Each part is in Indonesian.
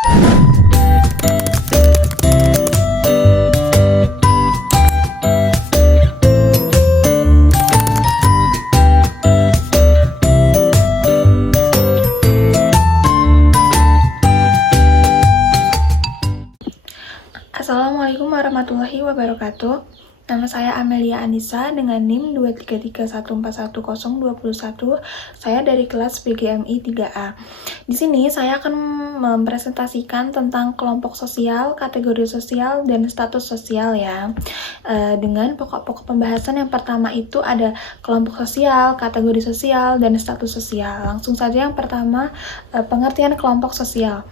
Assalamualaikum warahmatullahi wabarakatuh. Nama saya Amelia Anissa dengan NIM 233141021. Saya dari kelas PGMI 3A. Di sini saya akan mempresentasikan tentang kelompok sosial, kategori sosial, dan status sosial ya. Dengan pokok-pokok pembahasan yang pertama itu ada kelompok sosial, kategori sosial, dan status sosial. Langsung saja yang pertama, pengertian kelompok sosial.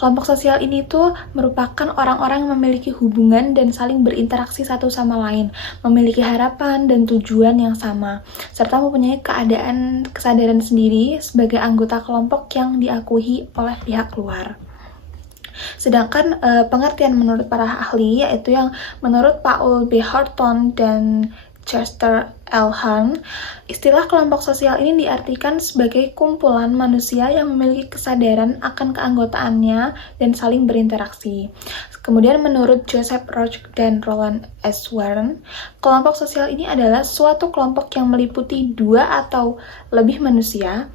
Kelompok sosial ini tuh merupakan orang-orang yang memiliki hubungan dan saling berinteraksi satu sama lain, memiliki harapan dan tujuan yang sama, serta mempunyai kesadaran sendiri sebagai anggota kelompok yang diakui oleh pihak luar. Sedangkan pengertian menurut para ahli, yaitu yang menurut Paul B. Horton dan Chester L. Hunt, istilah kelompok sosial ini diartikan sebagai kumpulan manusia yang memiliki kesadaran akan keanggotaannya dan saling berinteraksi. Kemudian menurut Joseph Roach dan Roland S. Warren, kelompok sosial ini adalah suatu kelompok yang meliputi dua atau lebih manusia.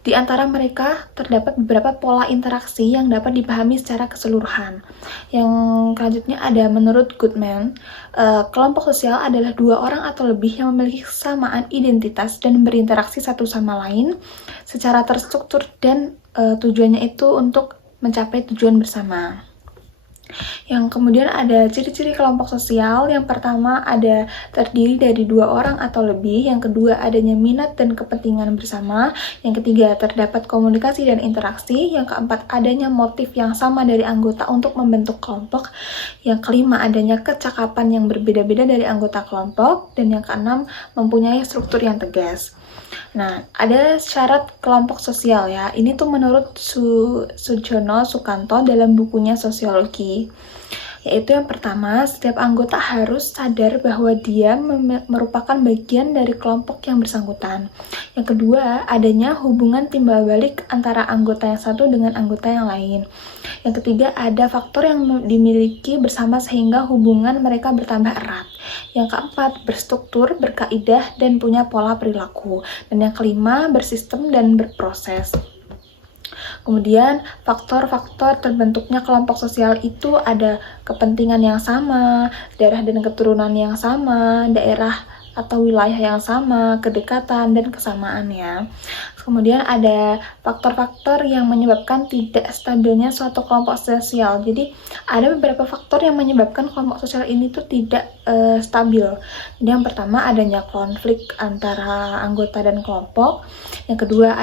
Di antara mereka terdapat beberapa pola interaksi yang dapat dipahami secara keseluruhan. Yang selanjutnya ada menurut Goodman, kelompok sosial adalah dua orang atau lebih yang memiliki kesamaan identitas dan berinteraksi satu sama lain secara terstruktur dan tujuannya itu untuk mencapai tujuan bersama. Yang kemudian ada ciri-ciri kelompok sosial. Yang pertama ada terdiri dari dua orang atau lebih. Yang kedua adanya minat dan kepentingan bersama. Yang ketiga terdapat komunikasi dan interaksi. Yang keempat adanya motif yang sama dari anggota untuk membentuk kelompok. Yang kelima adanya kecakapan yang berbeda-beda dari anggota kelompok. Dan yang keenam mempunyai struktur yang tegas. Nah, ada syarat kelompok sosial ya. Ini tuh menurut Sujono Sukanto dalam bukunya Sosiologi. Yaitu yang pertama, setiap anggota harus sadar bahwa dia merupakan bagian dari kelompok yang bersangkutan. Yang kedua, adanya hubungan timbal balik antara anggota yang satu dengan anggota yang lain. Yang ketiga, ada faktor yang dimiliki bersama sehingga hubungan mereka bertambah erat. Yang keempat, berstruktur, berkaidah, dan punya pola perilaku. Dan yang kelima, bersistem dan berproses. Kemudian, faktor-faktor terbentuknya kelompok sosial itu ada kepentingan yang sama, darah dan keturunan yang sama, daerah atau wilayah yang sama, kedekatan, dan kesamaan ya. Kemudian ada faktor-faktor yang menyebabkan tidak stabilnya suatu kelompok sosial. Jadi ada beberapa faktor yang menyebabkan kelompok sosial ini tuh tidak stabil. Jadi yang pertama adanya konflik antara anggota dan kelompok. Yang kedua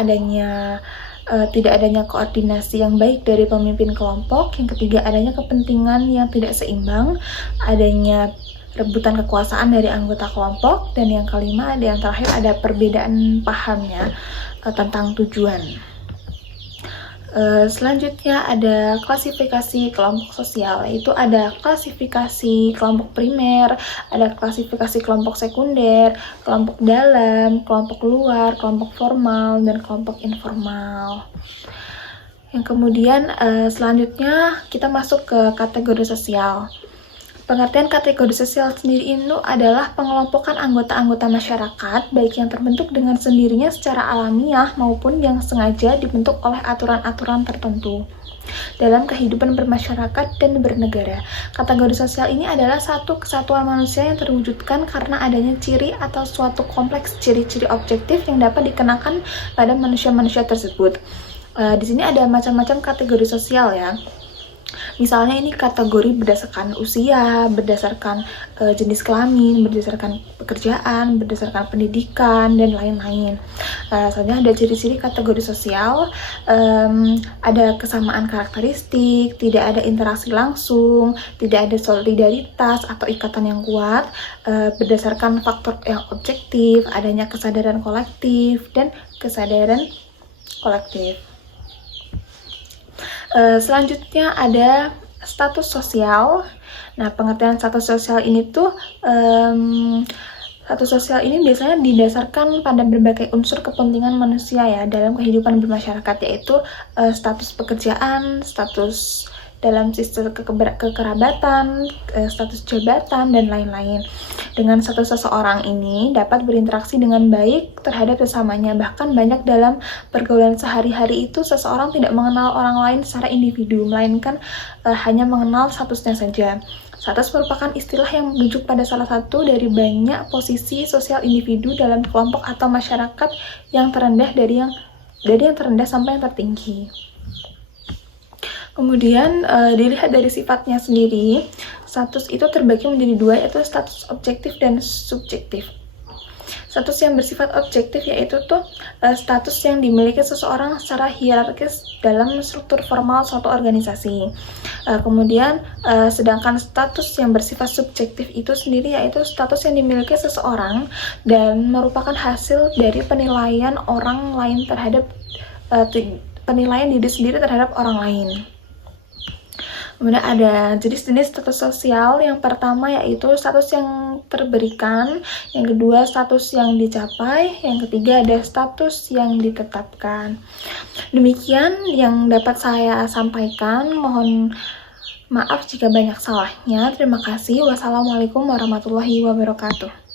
tidak adanya koordinasi yang baik dari pemimpin kelompok. Yang ketiga adanya kepentingan yang tidak seimbang, adanya rebutan kekuasaan dari anggota kelompok, dan yang kelima yang terakhir ada perbedaan pahamnya tentang tujuan. Selanjutnya ada klasifikasi kelompok sosial, yaitu ada klasifikasi kelompok primer, ada klasifikasi kelompok sekunder, kelompok dalam, kelompok luar, kelompok formal, dan kelompok informal. Yang kemudian selanjutnya kita masuk ke kategori sosial. Pengertian kategori sosial sendiri itu adalah pengelompokan anggota-anggota masyarakat, baik yang terbentuk dengan sendirinya secara alamiah maupun yang sengaja dibentuk oleh aturan-aturan tertentu dalam kehidupan bermasyarakat dan bernegara. Kategori sosial ini adalah satu kesatuan manusia yang terwujudkan karena adanya ciri atau suatu kompleks ciri-ciri objektif yang dapat dikenakan pada manusia-manusia tersebut. Di sini ada macam-macam kategori sosial ya. Misalnya ini kategori berdasarkan usia, berdasarkan jenis kelamin, berdasarkan pekerjaan, berdasarkan pendidikan, dan lain-lain. Soalnya ada ciri-ciri kategori sosial, ada kesamaan karakteristik, tidak ada interaksi langsung, tidak ada solidaritas atau ikatan yang kuat, berdasarkan faktor yang objektif, adanya kesadaran kolektif, dan kesadaran kolektif. Selanjutnya ada status sosial. Nah, pengertian status sosial ini tuh Status sosial ini biasanya didasarkan pada berbagai unsur kepentingan manusia ya dalam kehidupan bermasyarakat, yaitu status pekerjaan, status dalam sistem kekerabatan, status jabatan, dan lain-lain. Dengan status seseorang ini dapat berinteraksi dengan baik terhadap sesamanya. Bahkan banyak dalam pergaulan sehari-hari itu seseorang tidak mengenal orang lain secara individu, melainkan hanya mengenal statusnya saja. Status merupakan istilah yang merujuk pada salah satu dari banyak posisi sosial individu dalam kelompok atau masyarakat yang terendah dari yang terendah sampai yang tertinggi. Kemudian dilihat dari sifatnya sendiri, status itu terbagi menjadi dua, yaitu status objektif dan subjektif. Status yang bersifat objektif yaitu status yang dimiliki seseorang secara hierarkis dalam struktur formal suatu organisasi. Kemudian sedangkan status yang bersifat subjektif itu sendiri yaitu status yang dimiliki seseorang dan merupakan hasil dari penilaian orang lain terhadap penilaian diri sendiri terhadap orang lain. Kemudian ada jenis-jenis status sosial. Yang pertama yaitu status yang terberikan, yang kedua status yang dicapai, yang ketiga ada status yang ditetapkan. Demikian yang dapat saya sampaikan. Mohon maaf jika banyak salahnya. Terima kasih. Wassalamualaikum warahmatullahi wabarakatuh.